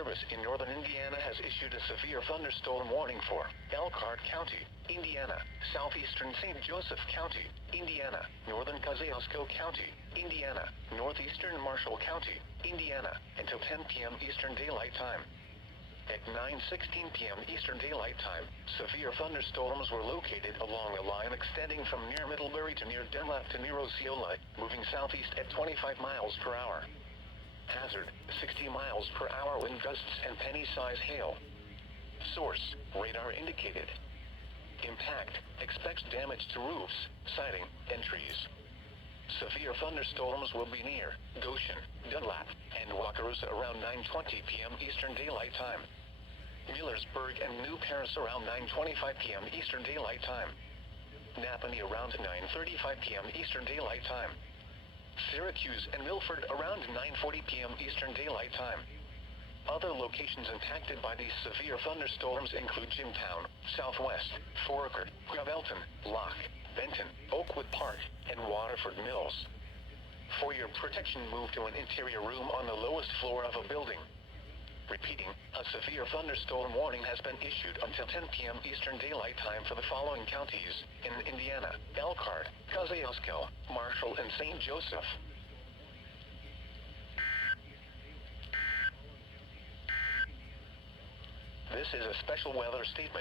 Service in northern Indiana has issued a severe thunderstorm warning for Elkhart County, Indiana, southeastern St. Joseph County, Indiana, northern Kosciuszko County, Indiana, northeastern Marshall County, Indiana, until 10 p.m. Eastern Daylight Time. At 9:16 p.m. Eastern Daylight Time, severe thunderstorms were located along a line extending from near Middlebury to near Dunlap to near Osceola, moving southeast at 25 miles per hour. Hazard, 60 miles per hour wind gusts and penny-size hail. Source, radar indicated. Impact, expects damage to roofs, siding, and trees. Severe thunderstorms will be near Goshen, Dunlap, and Wakarusa around 9:20 p.m. Eastern Daylight Time. Millersburg and New Paris around 9:25 p.m. Eastern Daylight Time. Napanee around 9:35 p.m. Eastern Daylight Time. Syracuse and Milford around 9:40 p.m. Eastern Daylight Time. Other locations impacted by these severe thunderstorms include Jimtown, Southwest, Foraker, Gravelton, Locke, Benton, Oakwood Park, and Waterford Mills. For your protection, move to an interior room on the lowest floor of a building. Repeating, a severe thunderstorm warning has been issued until 10 p.m. Eastern Daylight Time for the following counties in Indiana: Elkhart, Kosciuszko, Marshall, and St. Joseph. This is a special weather statement.